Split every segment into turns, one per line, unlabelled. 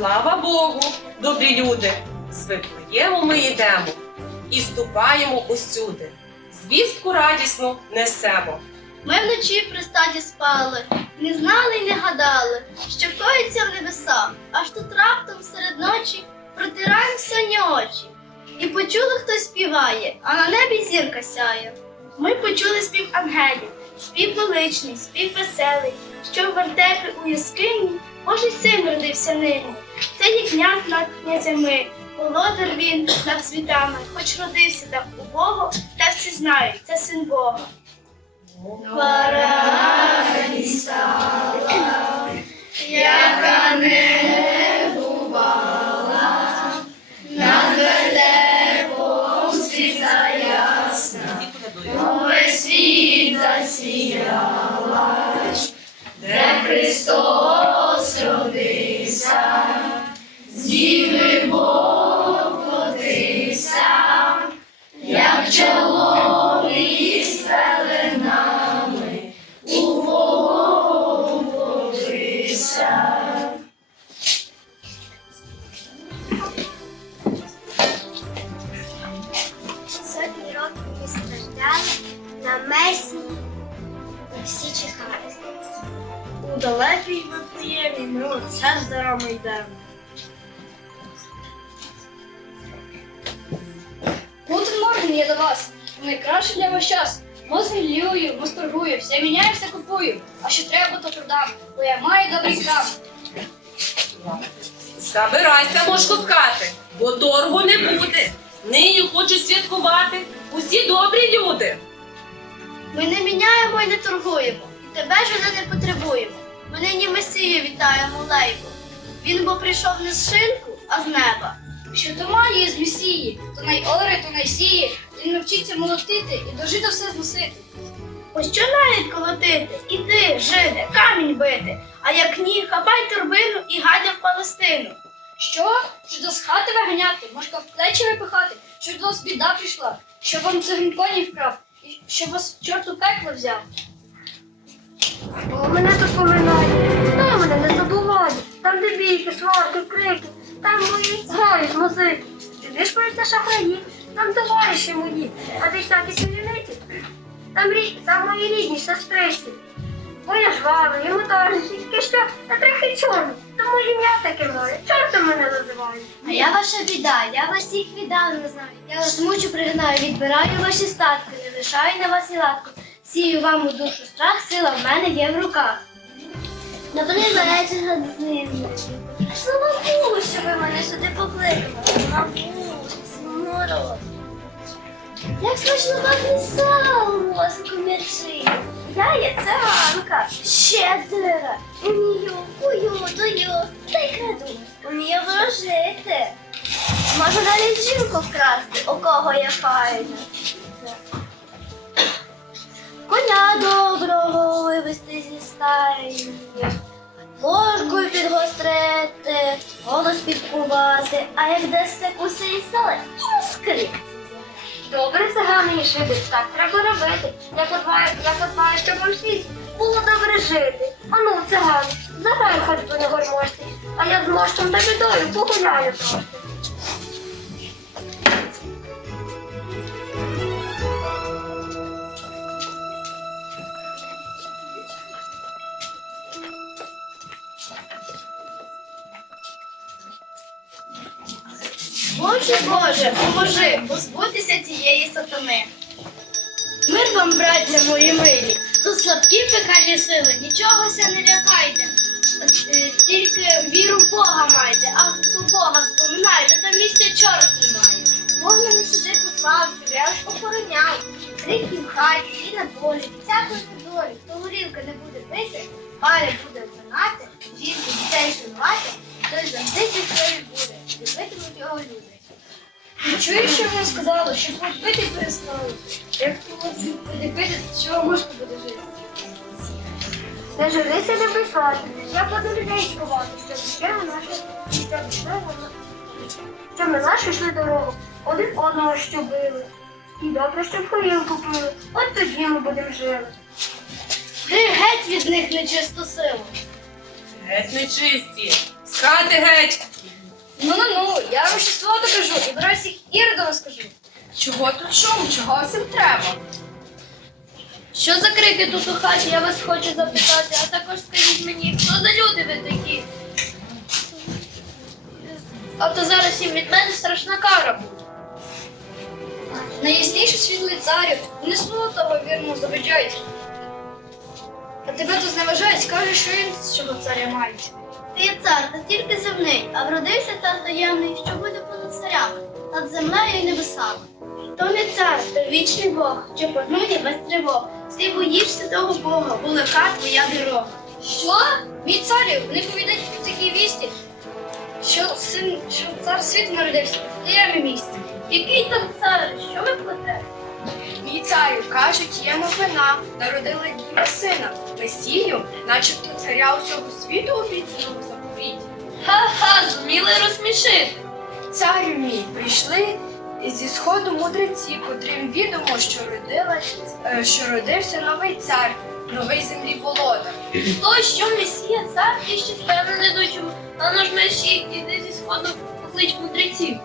Слава Богу, добрі люди! З Вифлеєму ми йдемо і ступаємо усюди. Звістку радісну несемо.
Ми вночі при стаді спали, не знали й не гадали, що коїться в небесах, аж тут раптом серед ночі протираємо сонні очі. І почули, хто співає, а на небі зірка сяє. Ми почули спів ангелів, спів величний, спів веселий, що в вертепі у яскині Божий син родився нині. Це є князь над князями, володар він над світами, хоч родився там у Бога, та всі знають, це син Бога.
Я до вас. Найкраще для вас час. Мозгілюю, мосторгую, все міняю, все купую. А що треба, то продам, бо я маю добрий справ.
Забирайся, мошку з хати, бо торгу не буде. Нині хочуть святкувати усі добрі люди.
Ми не міняємо і не торгуємо, і тебе ж не потребуємо. Ми нині Месію вітаємо лейку. Він бо прийшов не з шинку, а з неба.
Що то має з Месії, то най оре, то най сіє, він навчиться молотити і дожито все зносити.
Ось що навіть колотити, іди, жиде, камінь бити, а як ні, хапай торбину і гадя в Палестину.
Що? Що до з хати виганяти, можка в плечі випихати, що до вас біда прийшла, що вам циган коні вкрав, і що вас чорт у пекло взяв.
О, мене тут поминає. Хто мене не забуває? Там де бійки, сварки, крики, там мої грають музики. Ти ж про це шахраї, там товариші мої, а ти всякі сім'яниці. Там, рі... там мої рідні сестриці. Бо я жвавий, і моторний, тільки що я трохи чорний, тому ім'я таке моє, чортом мене називають.
А я ваша біда, я вас всіх віддавна знаю. Я вас мучу пригнаю, відбираю ваші статки, не лишаю на вас і латку. Сію вам у душу страх, сила в мене є в руках. Добрий вечір, Гадзини. Слава Богу, що ви мене сюди покликали. Мороз. Як смачно пахне сало з комірчині. Я є циганка, щедра, умію, кую, дую, та й краду, умію ворожити. Можу навіть жінку вкрасти, у кого я файна. Коня доброго вивести зі стайні, ложкою підгострити, голос підкувати, а як дасте куси і сала, і.
Добре заганий жити, так треба робити. Я подбаю, я подбаю, щоб вам світі було добре жити. Ану, циган, заграй хоч не гармошці, а я з мощом та бідою погуляю трохи.
Боже, поможи позбутися цієї сатани. Мир вам, браття мої милі, тут слабкі пекальні сили, нічогося не лякайте. Е, Тільки віру в Бога майте, а хто Бога споминайте, там місця чорт немає. Бог не сюди послав, щоб я вас охороняв. В хаті і на полі, всякої долі, то горілка не буде пити, Валя буде вминати, жінку дітей шанувати, той завжди щасливий буде, любитимуть його люди.
Чуєш, що вона сказала, що пити перестали. Як буде пити, з чого можна буде жити?
Не журися, не писати. Я буду людей сховати, щоб ще ми наші йшли дорогу, один одного щобили. І добре, щоб горілку пили. От тоді ми будемо жили.
Ти геть від них нечисту силу.
Геть нечисті, з хати геть,
Ну ну ну, я Рождество докажу і всіх іродом скажу.
Чого тут шум? Чого всім треба?
Що за крики тут у хаті? Я вас хочу запитати, а також скажіть мені, хто за люди ви такі? А то зараз їм від мене страшна кара буде.
Найясніший світлий царю, не слово того вірно заведжають. А тебе тут зневажають, кажуть, що іншого царя мають.
Ти є цар, та тільки земний, а вродився цар таємний, що буде понад царями, над землею і небесами. То не цар, то вічний Бог, що панує без тривог. Ти боїшся того Бога, бо легка твоя дорога.
Що? Мій царю, вони повідають такі вісті, що син, що цар світу народився в таємному місці.
Який там цар? Що ви плете?
Мій царю, кажуть, є новина. Народила діва сина, Месію, начебто царя усього світу обіцяного заповіті.
Ха-ха, зуміли розсмішити.
Царю мій, прийшли зі сходу мудреці, котрим відомо, що родила, е, що родився новий цар, новий землі володар.
То, що месія цар, ти ще впевнений до чому. А ну ж мерщій, іди зі сходу поклич мудреців.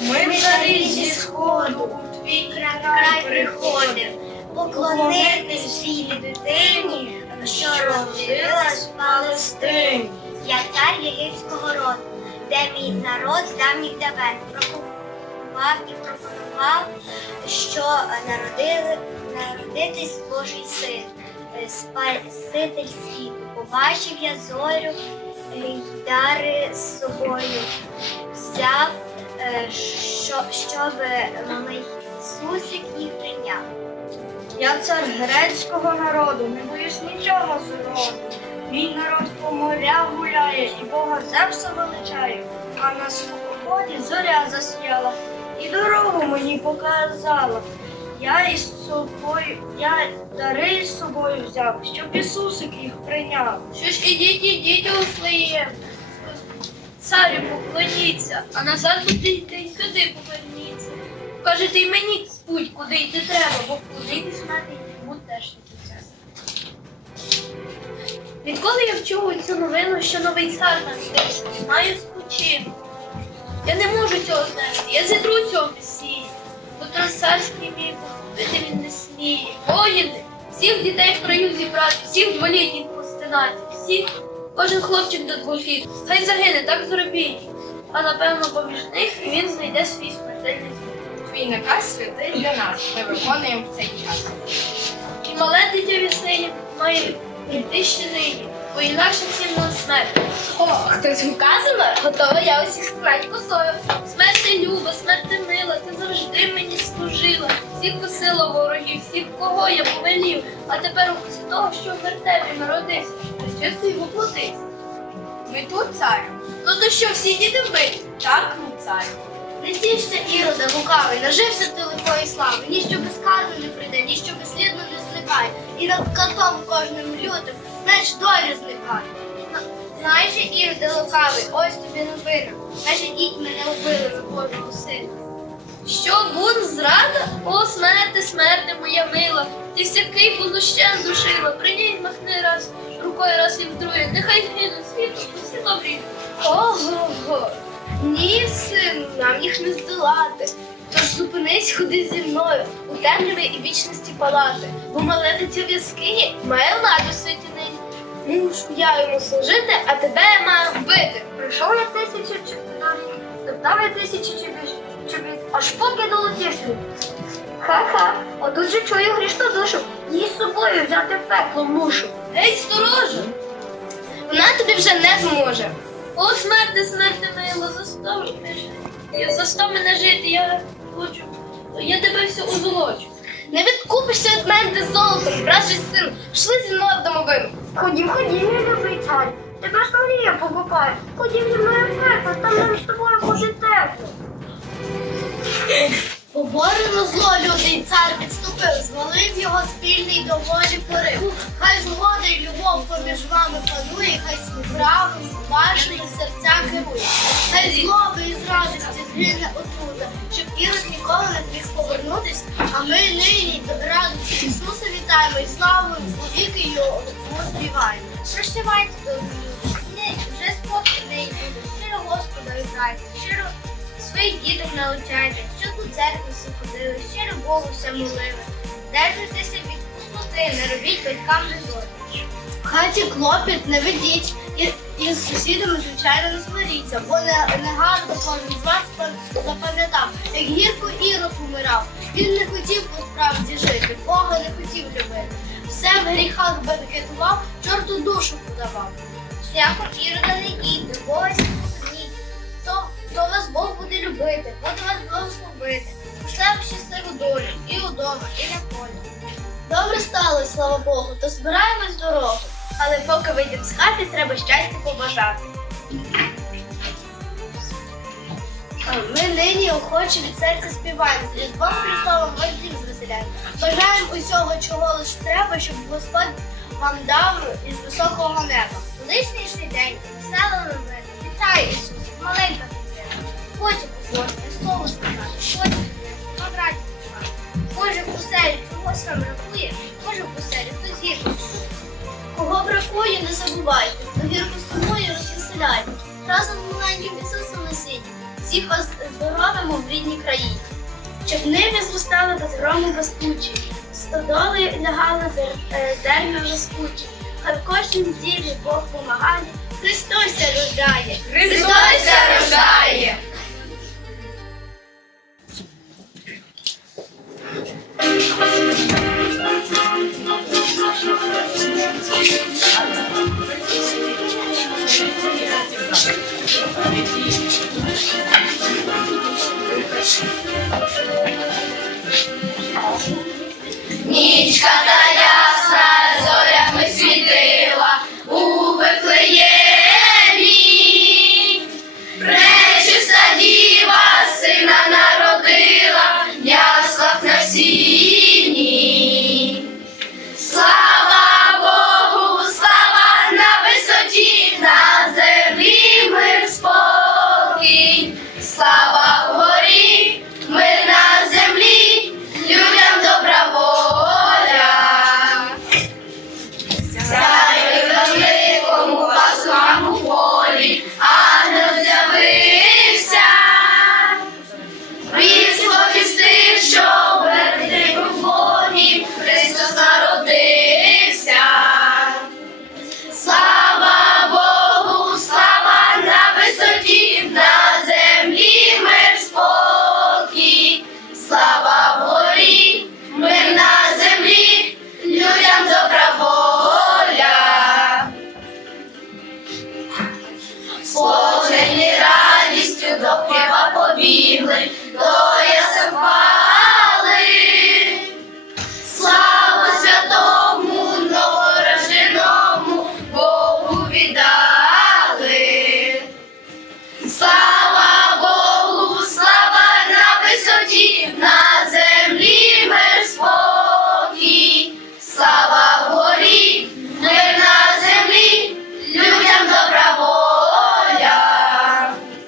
Ми царі зі сходу у твій край приходив.
поклонитись всій дитині, що родилась в Палестині. Я цар єгипського роду, де мій народ з давніх давен прокупував і пропонував, що народили, народитись Божий син, е, Спаситель світу. Побачив я зорю, е, дари з собою взяв, е, що, щоб малий Ісусик їх прийняв.
Я цар грецького народу, не боюсь нічого зроду. Мій народ по морях гуляє і Бога Зевса величає, а на сході зоря засіяла і дорогу мені показала. Я із собою, я дари із собою взяв, щоб Ісусик їх прийняв.
Що ж ідіть, ідіть у своє. Царю поклоніться, а назад будете й сюди поверніться. Кажете, й мені путь, куди йти треба, бо вклонитись мати йому Відколи я вчув цю новину, що новий цар народився, маю спочину. Я не можу цього знести, я зідру цього месії, бо царський мій захопити він не сміє. Воїни, всіх дітей в краю зібрати, всіх дволітніх постинати, всіх, кожен хлопчик до двох літ. Хай загине, так зробіть. А напевно поміж них він знайде свій смертельний.
Твій наказ святий для нас. Ми виконуємо в цей час.
І мале дитя весені має нині, бо інакше всім на смерть.
О, хтось вказано, готова я усіх складь косою.
Смерть люба, смерть мила, ти завжди мені служила. Всіх косила ворогів, всіх, кого я повелів. А тепер указ того, що в вертепі народився, Христос його платився.
Ми тут, царю?
Ну то що, всі діти вбиті?
Так, мій царю.
Не тішся, Ірода, лукавий, нажився ти лихої слави, ніщо безкарно не прийде, ніщо безслідно не зникає, і над котом кожним лютим знаєш долю зникає. Знаєш, Ірода лукавий, ось тобі новина, наші діть мене вбили ви Божого сина. Що бун зрада? О, смерти, смерти, моя мила, ти всякий понущен душила, прийняй махни раз, рукою раз і вдруге, нехай згине світу, всі добрі. Ого-го. Ні, сину, нам їх не здолати. Тож зупинись, ходи зі мною у темряві і вічності палати, бо мале дитя в яскині має ладу світі нині. Мушу я йому служити, а тебе я маю вбити.
Прийшов я тисячу чобіт, стоптав я тисячу чобіт, чобіт, аж поки долетівся. Ха-ха, отут же чую грішну душу, її з собою взяти в пекло мушу.
Гей, сторожа! Вона тобі вже не зможе. О, смерти, смерти мила, застав мене жити. Я застав мене жити, я хочу. Я тебе все озолочу. Не відкупишся від мене ти золотом, бражий син. Пішли зі мною в домовину.
Ходім, ходім, мій любий цар, тебе ж Марія покупає. Ходім зі мною в пекло, там нам з тобою буде тепло.
Поборено зло людей цар відступив, звалив його спільний до волі порив. Хай згода й любов поміж вами панує, хай справами вашої серця керує. Хай злоби і з радості згине отрута, щоб Ірод ніколи не зміг повернутись, а ми нині до радості Ісуса вітаємо і славу у віки його співаємо.
Прощавайте, люди. Ні, вже спокій не буде.
щиро Господа вітайте, щиро своїх діток навчайте, щоб у церкву всі ходили, щиро Богу все молили. Держитеся від пустоти, не робіть батькам незгоди. В хаті клопіт не ведіть і, і з сусідами, звичайно, не сваріться, бо не, не гарно кожен з вас запам'ятав, як гірко Ірод умирав. Він не хотів по жити, Бога не хотів любити. Все в гріхах бенкетував, чорту душу подавав. Шляхом Ірода не йдіть, до Бога ні. То, вас Бог буде любити, буде вас благословити. Пошле вам щасливу долю і удома, і на полі. Добре сталося, слава Богу, то збираємось дорогу. Але поки вийдемо з хати, треба щастя побажати. Ми нині охоче від серця співаємо, з Різдвом Христовим ваш дім звеселяємо. Бажаємо усього, чого лиш треба, щоб Господь вам дав із високого неба. Величніший день, чогось вам бракує, може, в оселі хтось гірко. Кого бракує, не забувайте, до гірку тобою розвеселяйте. Разом з маленьким Ісусом на сіні, всіх вас здоровимо в рідній країні. Щоб небі зростали без грому без тучі, стодоли лягали е, зерна розкучі. Хай кожнім ділі Бог помагає, Христос ся рождає!
Христос рождає!